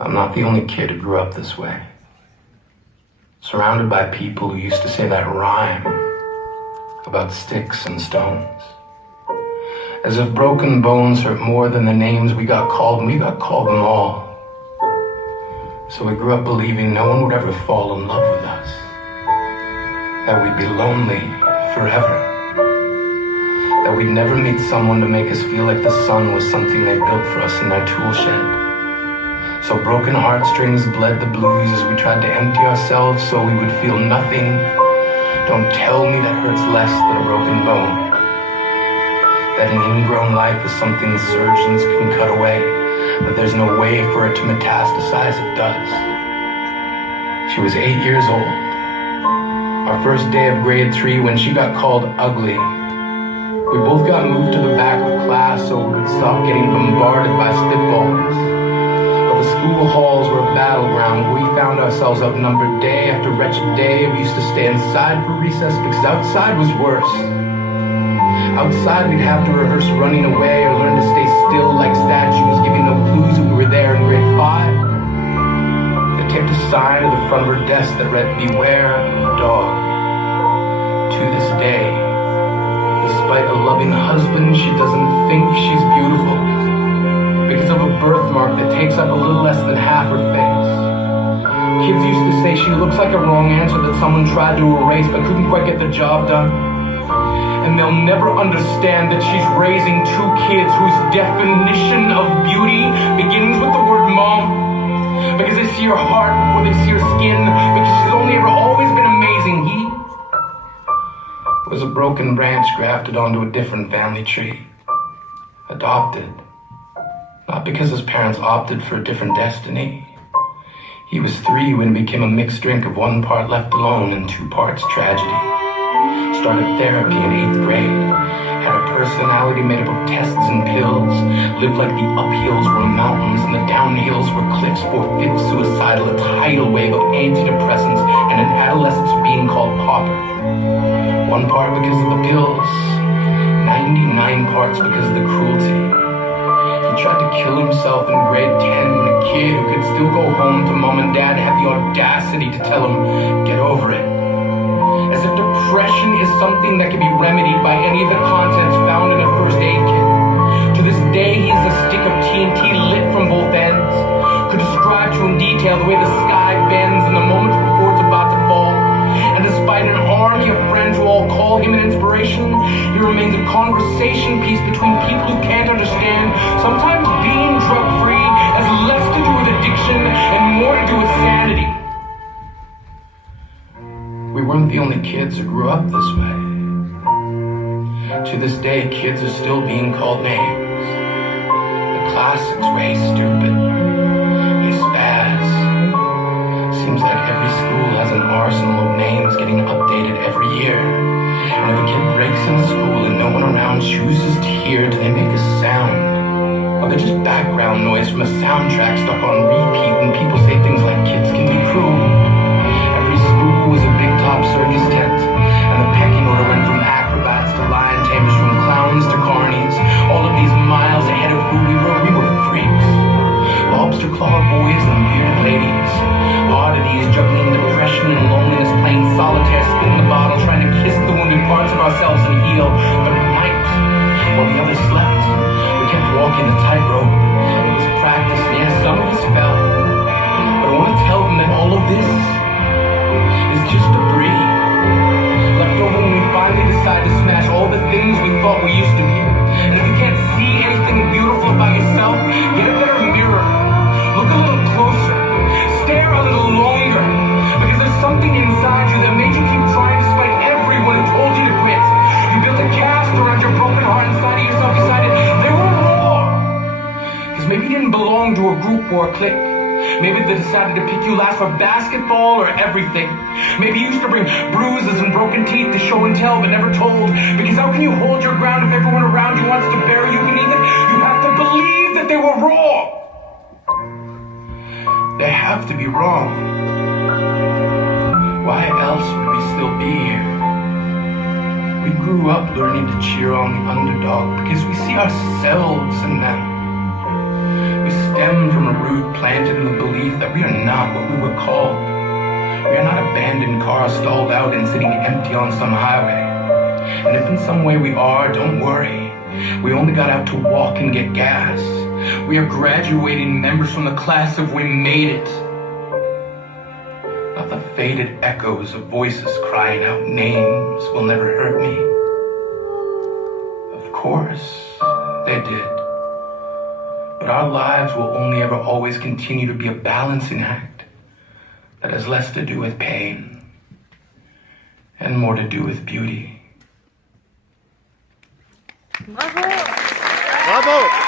I'm not the only kid who grew up this way. Surrounded by people who used to say that rhyme about sticks and stones. As if broken bones hurt more than the names we got called, and we got called them all. So we grew up believing no one would ever fall in love with us. That we'd be lonely forever. That we'd never meet someone to make us feel like the sun was something they built for us in their tool shed. So broken heartstrings bled the blues as we tried to empty ourselves so we would feel nothing. Don't tell me that hurts less than a broken bone. That an ingrown life is something surgeons can cut away, that there's no way for it to metastasize, it does. She was 8 years old. Our first day of grade 3 when she got called ugly. We both got moved to the back of class so we could stop getting bombarded by spitballs. But the school halls were a battleground. We found ourselves outnumbered day after wretched day. We used to stay inside for recess because outside was worse. Outside we'd have to rehearse running away or learn to stay still like statues, giving no clues that we were there in grade 5. They taped a sign to the front of her desk that read, "Beware of dog." To this day, despite a loving husband, she doesn't think she's beautiful because of a birthmark that takes up a little less than half her face. Kids used to say she looks like a wrong answer that someone tried to erase but couldn't quite get the job done. And they'll never understand that she's raising 2 kids whose definition of beauty begins with the word mom. Because they see her heart before they see her skin. Because she's only ever always been amazing. He was a broken branch grafted onto a different family tree. Adopted. Not because his parents opted for a different destiny. He was 3 when it became a mixed drink of 1 part left alone and 2 parts tragedy. Started therapy in 8th grade. Had a personality made up of tests and pills. Lived like the uphills were mountains and the downhills were cliffs. 4/5 suicidal, a tidal wave of antidepressants, and an adolescence being called pauper. 1 part because of the pills. 99 parts because of the cruelty. He tried to kill himself in grade 10 when a kid who could still go home to mom and dad had the audacity to tell him, "Get over it." As if depression is something that can be remedied by any of the contents found in a first aid kit. To this day, he is a stick of TNT lit from both ends. Could describe to in detail the way the sky bends in the moments before it's about to fall. And despite an army of friends who all call him an inspiration, he remains a conversation piece between people who can't understand. Sometimes being drug-free has less to do with addiction and more to do with sanity. We weren't the only kids who grew up this way. To this day, kids are still being called names. The classics were, "Hey, stupid," "Hey, spaz." Seems like every school has an arsenal of names getting updated every year. And if a kid breaks in school and no one around chooses to hear, do they make a sound? Or they're just background noise from a soundtrack stuck on repeat when people say things like kids can be cruel. Every school was a big top circus tent, and the pecking order went from acrobats to lion tamers, from clowns to carnies. All of these miles ahead of who we were freaks. Lobster claw boys and bearded ladies. Oddities juggling depression and loneliness, playing solitaire, spin the bottle, trying to kiss the wounded parts of ourselves and heal. But at night, while the others slept, we kept walking the tightrope. It was practice, and yes, some of us fell. But I want to tell them that all of this is just debris. Left over when we finally decide to smash all the things we thought we used to be. And if you can't see anything beautiful about yourself, get a better mirror. Look a little closer. Stare a little longer. Because there's something inside you that made you keep trying despite everyone who told you to quit. You built a cast around your broken heart inside of yourself. You decided they were wrong. Because maybe you didn't belong to a group or a clique. Maybe they decided to pick you last for basketball or everything. Maybe you used to bring bruises and broken teeth to show and tell but never told. Because how can you hold your ground if everyone around you wants to bury you beneath it? You have to believe that they were wrong. They have to be wrong. Why else would we still be here? We grew up learning to cheer on the underdog because we see ourselves in them. We stem from a root planted in the belief that we are not what we were called. We are not abandoned cars stalled out and sitting empty on some highway. And if in some way we are, don't worry. We only got out to walk and get gas. We are graduating members from the class of We Made It. Not the faded echoes of voices crying out names will never hurt me. Of course, they did. But our lives will only ever always continue to be a balancing act that has less to do with pain and more to do with beauty. Bravo! Bravo!